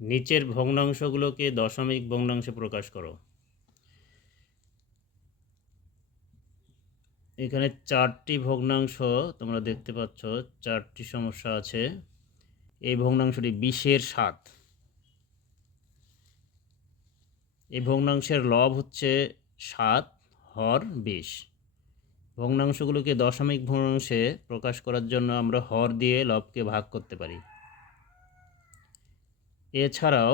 নিচের ভগ্নাংশগুলোকে দশমিক ভগ্নাংশে প্রকাশ করো। এখানে 4টি ভগ্নাংশ তোমরা দেখতে পাচ্ছ, 4টি সমস্যা আছে। এই ভগ্নাংশটি 20-এর 7। এই ভগ্নাংশের লব হচ্ছে 7, হর 20। ভগ্নাংশগুলোকে দশমিক ভগ্নাংশে প্রকাশ করার জন্য আমরা হর দিয়ে লবকে ভাগ করতে পারি। এছাড়াও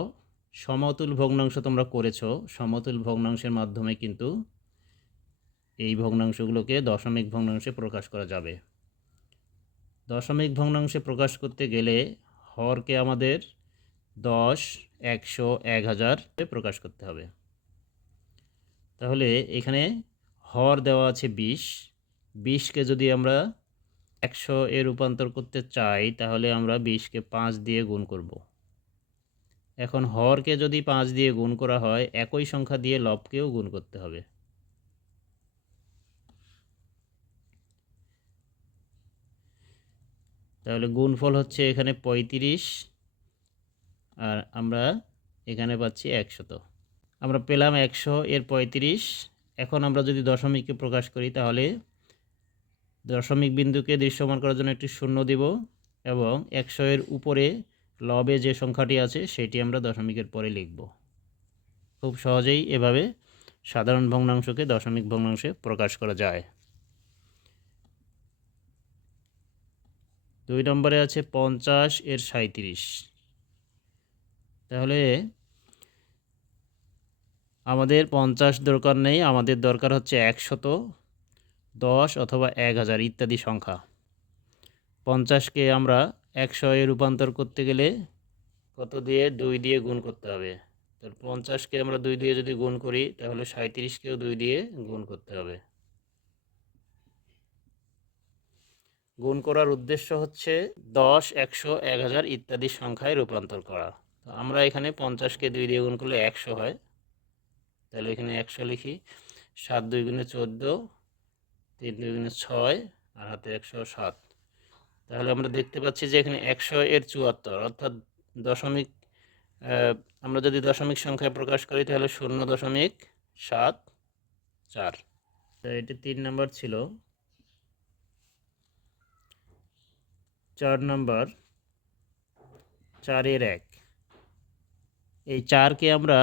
সমতুল ভগ্নাংশ তোমরা করেছো, সমতুল ভগ্নাংশের মাধ্যমে কিন্তু এই ভগ্নাংশগুলোকে দশমিক ভগ্নাংশে প্রকাশ করা যাবে। দশমিক ভগ্নাংশে প্রকাশ করতে গেলে হরকে আমাদের 10, 100, 1000 প্রকাশ করতে হবে। তাহলে এখানে হর দেওয়া আছে 20। 20কে যদি আমরা 100 এ রূপান্তর করতে চাই তাহলে আমরা 20কে 5 দিয়ে গুণ করব। এখন হরকে যদি 5 দিয়ে গুণ করা হয়, একই সংখ্যা দিয়ে লবকেও গুণ করতে হবে। তাহলে গুণফল হচ্ছে এখানে 35, আর আমরা এখানে পাচ্ছি 100। আমরা পেলাম 100 এর 35। এখন আমরা যদি দশমিককে প্রকাশ করি তাহলে দশমিক বিন্দুকে দৃশ্যমান করার জন্য একটি শূন্য দিব এবং 100 এর উপরে লবে যে সংখ্যাটি আছে সেটি আমরা দশমিকের পরে লিখব। খুব সহজেই এভাবে সাধারণ ভগ্নাংশকে দশমিক ভগ্নাংশে প্রকাশ করা যায়। 2 নম্বরে আছে 50 এর 37। তাহলে আমাদের 50 দরকার নেই, আমাদের দরকার হচ্ছে 100, 10 অথবা 1000 ইত্যাদি সংখ্যা। 50কে আমরা 100 এ রূপান্তর করতে গেলে কত দিয়ে? 2 দিয়ে গুণ করতে হবে। তো 50কে আমরা 2 দিয়ে যদি গুণ করি তাহলে 37কেও 2 দিয়ে গুণ করতে হবে। গুণ করার উদ্দেশ্য হচ্ছে 10, 100, 1000 ইত্যাদি সংখ্যায় রূপান্তর করা। তো আমরা এখানে 50কে 2 দিয়ে গুণ করলে 100 হয়, তাহলে এখানে 100 লিখি। 7 2 গুণে 14, 3 2 গুণে 6, আর হাতে 107। তাহলে আমরা দেখতে পাচ্ছি যে এখানে 100 এর 74, অর্থাৎ দশমিক আমরা যদি দশমিক সংখ্যায় প্রকাশ করি তাহলে 0.74। তো এটি 3 নম্বর ছিল। 4 নম্বর 4 এর 1। এই 4কে আমরা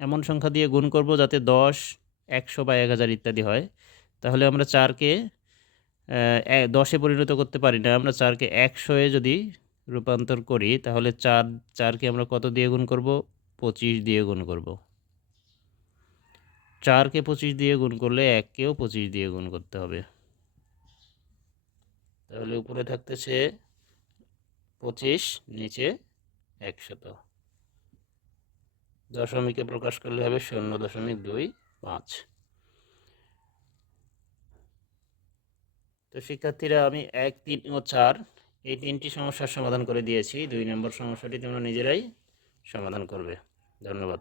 এমন সংখ্যা দিয়ে গুণ করব যাতে 10, 100 বা 1000 ইত্যাদি হয়। তাহলে আমরা 4কে 10-এ পরিণত করতে পারি না। আমরা 4কে 100 এ যদি রূপান্তর করি তাহলে 4কে আমরা কত দিয়ে গুণ করব? 25 দিয়ে গুণ করব। 4কে 25 দিয়ে গুণ করলে 1কেও 25 দিয়ে গুণ করতে হবে। তাহলে উপরে থাকতেছে 25, নিচে 100। দশমিকে প্রকাশ করলে হবে 0.25। তো শিক্ষার্থীরা, আমি 1, 3 ও 4 এই 3টি সমস্যার সমাধান করে দিয়েছি। 2 নম্বর সমস্যাটি তোমরা নিজেরাই সমাধান করবে। ধন্যবাদ।